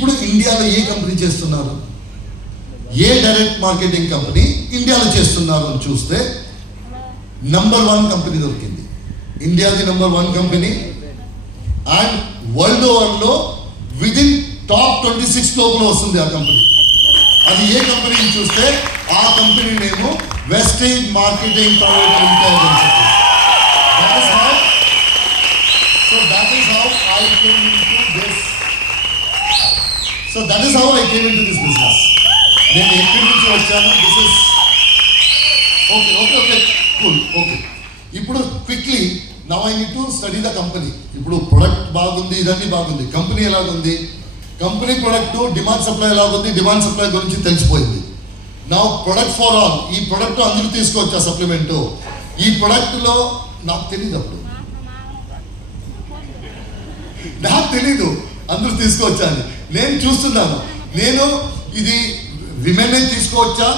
ఇప్పుడు ఇండియాలో ఏ కంపెనీ చేస్తున్నారు, ఏ డైరెక్ట్ మార్కెటింగ్ కంపెనీ ఇండియాలో చేస్తున్నారు అని చూస్తే నంబర్ 1 కంపెనీ దొరికింది. ఇండియాది నంబర్ 1 కంపెనీ అండ్ వరల్డ్ ఓవర్లో విదిన్ టాప్ 26 లోపల వస్తుంది ఆ కంపెనీ. అది ఏ కంపెనీ చూస్తే ఆ కంపెనీ నేము వెస్టేజ్ మార్కెటింగ్ ప్రైవేట్ లిమిటెడ్ అని చెప్పి. That is how I came into this. So that is how I came into this business. నేను ఎక్కడి నుంచి వచ్చాను, this is okay cool okay. ఇప్పుడు quickly now I need to study the company. ఇప్పుడు product బాగుంది, ఇదన్నీ బాగుంది, కంపెనీ ఎలాగుంది, కంపెనీ ప్రొడక్ట్ డిమాండ్ సప్లై ఎలాగుంది, డిమాండ్ సప్లై గురించి తెలిసిపోయింది. నా ప్రొడక్ట్ ఫర్ ఆల్, ఈ ప్రొడక్ట్ అందరూ తీసుకోవచ్చా సప్లిమెంటు, ఈ ప్రొడక్ట్లో నాకు తెలియదు, అప్పుడు నాకు తెలీదు అందరూ తీసుకోవచ్చా అని. నేను చూస్తున్నాను, నేను ఇది విమెన్ తీసుకోవచ్చా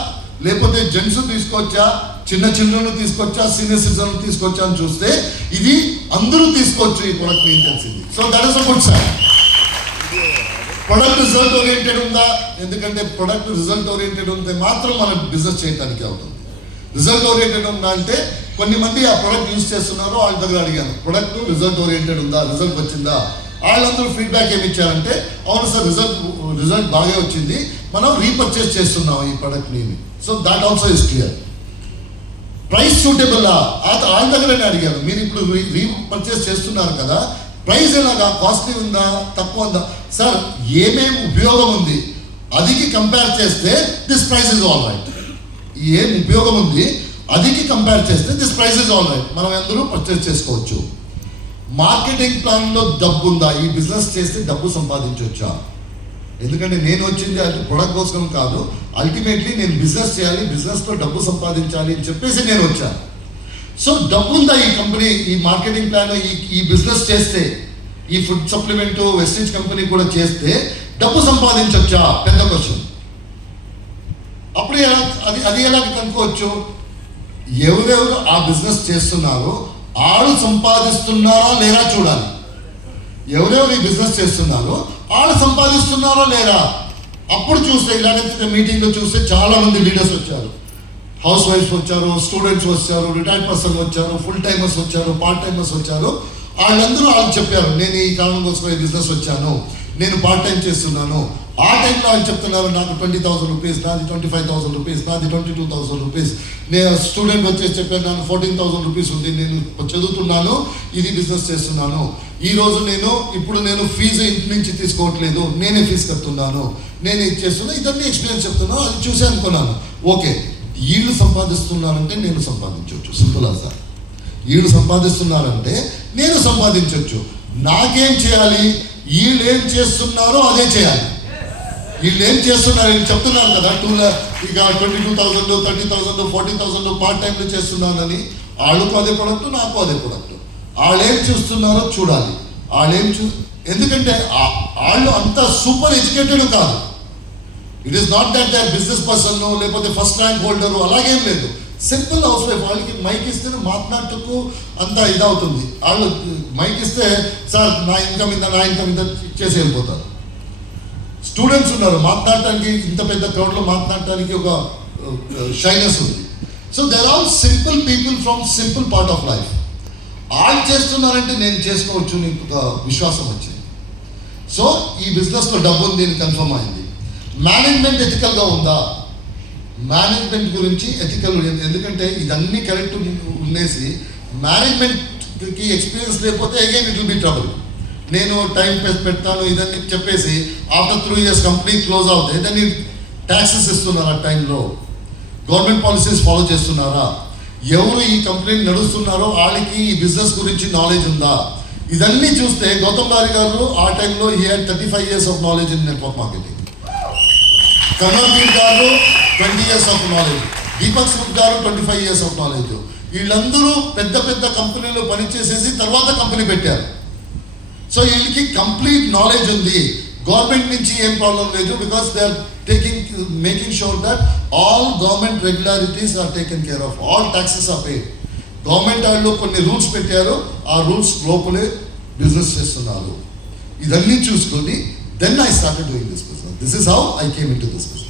లేకపోతే జెంట్స్ తీసుకోవచ్చా, చిన్న చిల్డ్రన్ తీసుకోవచ్చా, సీనియర్ సిటిజన్ తీసుకోవచ్చా అని చూస్తే ఇది అందరూ తీసుకోవచ్చు ఈ ప్రొడక్ట్ నేను తెలిసింది. So that is a good sign. Product result oriented ఉందా, ఎందుకంటే ప్రొడక్ట్ రిజల్ట్ ఓరియంటెడ్ ఉంటే మాత్రం మనం బిజినెస్ చేయడానికి అవుతుంది. రిజల్ట్ ఓరియంటెడ్ ఉందా అంటే కొన్ని మంది ఆ ప్రొడక్ట్ యూజ్ చేస్తున్నారు, వాళ్ళ దగ్గర అడిగాను ప్రొడక్ట్ రిజల్ట్ ఓరియంటెడ్ ఉందా, రిజల్ట్ వచ్చిందా, వాళ్ళందరూ ఫీడ్బ్యాక్ ఏమి ఇచ్చారంటే అవును సార్ రిజల్ట్ బాగా వచ్చింది, మనం రీపర్చేస్ చేస్తున్నాం ఈ ప్రొడక్ట్ని. So that also is clear. Price సూటబుల్లా వాళ్ళ దగ్గరనే అడిగాను, మీరు ఇప్పుడు రీపర్చేస్ చేస్తున్నారు కదా, ప్రైస్ ఎలాగా, కాస్ట్లీ ఉందా, తక్కువ ఉందా, సార్ ఏమేమి ఉపయోగం ఉంది అదికి కంపేర్ చేస్తే this price is all right. ఏం ఉపయోగం ఉంది అదికి కంపేర్ చేస్తే this price is all right, మనం అందరూ పర్చేస్ చేసుకోవచ్చు. మార్కెటింగ్ ప్లాన్లో డబ్బు ఉందా, ఈ బిజినెస్ చేస్తే డబ్బు సంపాదించవచ్చా, ఎందుకంటే నేను వచ్చింది అది ప్రొడక్ట్ కోసం కాదు, అల్టిమేట్లీ నేను బిజినెస్ చేయాలి, బిజినెస్లో డబ్బు సంపాదించాలి అని చెప్పేసి నేను వచ్చాను. సో డబ్బు ఉందా ఈ కంపెనీ, ఈ మార్కెటింగ్ ప్లాన్, ఈ బిజినెస్ చేస్తే, ఈ ఫుడ్ సప్లిమెంట్ వెస్టేజ్ కంపెనీ కూడా చేస్తే డబ్బు సంపాదించవచ్చా, పెద్ద క్వశ్చన్. అప్పుడు అది ఎలా కనుక్కోవచ్చు, ఎవరెవరు ఆ బిజినెస్ చేస్తున్నారో వాళ్ళు సంపాదిస్తున్నారా లేరా చూడాలి. ఎవరెవరు ఈ బిజినెస్ చేస్తున్నారో వాళ్ళు సంపాదిస్తున్నారా లేరా, అప్పుడు చూస్తే ఇలాగైతే మీటింగ్లో చూస్తే చాలా మంది లీడర్స్ వచ్చారు, హౌస్ వైఫ్స్ వచ్చారు, స్టూడెంట్స్ వచ్చారు, రిటైర్డ్ పర్సన్ వచ్చారు, ఫుల్ టైమర్స్ వచ్చారు, పార్ట్ టైమర్స్ వచ్చారు. వాళ్ళందరూ వాళ్ళు చెప్పారు నేను ఈ కారణం కోసం ఈ బిజినెస్ వచ్చాను, నేను పార్ట్ టైం చేస్తున్నాను. ఆ టైంలో వాళ్ళు చెప్తున్నారు నాకు 20,000 రూపీస్, నాది 25,000 రూపీస్, నాది 22,000 రూపీస్. నేను స్టూడెంట్ వచ్చేసి చెప్పాను నాకు 14,000 రూపీస్ ఉంది, నేను చదువుతున్నాను, ఇది బిజినెస్ చేస్తున్నాను. ఈరోజు ఇప్పుడు నేను ఫీజు ఇంటి నుంచి తీసుకోవట్లేదు, నేనే ఫీజు కడుతున్నాను, నేనే ఇచ్చేస్తున్నా, ఇదన్నీ ఎక్స్పీరియన్స్ చెప్తున్నాను, అది చూసి అనుకున్నాను. ఓకే, వీళ్ళు సంపాదిస్తున్నారంటే నేను సంపాదించవచ్చు, సింపుల్ as that. వీళ్ళు సంపాదిస్తున్నారంటే నేను సంపాదించవచ్చు. నాకేం చేయాలి, వీళ్ళు ఏం చేస్తున్నారో అదే చేయాలి. వీళ్ళు ఏం చేస్తున్నారు, వీళ్ళు చెప్తున్నారు కదా ఇక 22,000 30,000 40,000 పార్ట్ టైంలో చేస్తున్నానని, వాళ్ళకు అదే ప్రొడక్ట్, నాకు అదే ప్రొడక్ట్. వాళ్ళు ఏం చూస్తున్నారో చూడాలి, ఎందుకంటే వాళ్ళు అంత సూపర్ ఎడ్యుకేటెడ్ కాదు. It is not that they business person లేకపోతే ఫస్ట్ ర్యాంక్ హోల్డరు, అలాగేం లేదు. సింపుల్ హౌస్ వైఫ్, వాళ్ళకి మైక్ ఇస్తే మాట్లాడటకు అంత ఇదవుతుంది. వాళ్ళు మైక్ ఇస్తే సార్ నా ఇన్కమ్ ఇంత చేసి వెళ్ళిపోతారు. స్టూడెంట్స్ ఉన్నారు, మాట్లాడటానికి ఇంత పెద్ద క్రౌడ్లో మాట్లాడటానికి ఒక షైనెస్ ఉంది. So there are simple people from simple part of life. వాళ్ళు చేస్తున్నారంటే నేను చేసుకోవచ్చు, నీకు ఒక విశ్వాసం వచ్చింది. సో ఈ బిజినెస్లో డబ్బు ఉంది అని కన్ఫర్మ్ అయింది. మేనేజ్మెంట్ ఎథికల్గా ఉందా, మేనేజ్మెంట్ గురించి ఎథికల్, ఎందుకంటే ఇదన్నీ కరెక్ట్ ఉండేసి మేనేజ్మెంట్కి ఎక్స్పీరియన్స్ లేకపోతే again it will be trouble. నేను టైం పెడతాను ఇదని చెప్పేసి ఆఫ్టర్ 3 years కంపెనీ క్లోజ్ అవుతాయి, దాన్ని ట్యాక్సెస్ ఇస్తున్నారా, టైంలో గవర్నమెంట్ పాలసీస్ ఫాలో చేస్తున్నారా, ఎవరు ఈ కంపెనీ నడుస్తున్నారో వాళ్ళకి ఈ బిజినెస్ గురించి నాలెడ్జ్ ఉందా, ఇదన్నీ చూస్తే గౌతమ్ బారి గారు ఆ టైంలో he had 35 years of knowledge in network marketing. Kamalveer గారు 20 years of knowledge, Deepak Sood గారు 25 years ఆఫ్ నాలెడ్జ్. వీళ్ళందరూ పెద్ద పెద్ద కంపెనీలో పనిచేసేసి తర్వాత కంపెనీ పెట్టారు. సో వీళ్ళకి కంప్లీట్ నాలెడ్జ్ ఉంది. గవర్నమెంట్ నుంచి ఏం ప్రాబ్లం లేదు, because they are making sure that all government regularities are taken care of, all taxes are paid. Government వాళ్ళు కొన్ని రూల్స్ పెట్టారు, ఆ రూల్స్ లోపలే బిజినెస్ చేస్తున్నారు. ఇదన్నీ చూసుకొని Then I started doing this business. This is how I came into this business.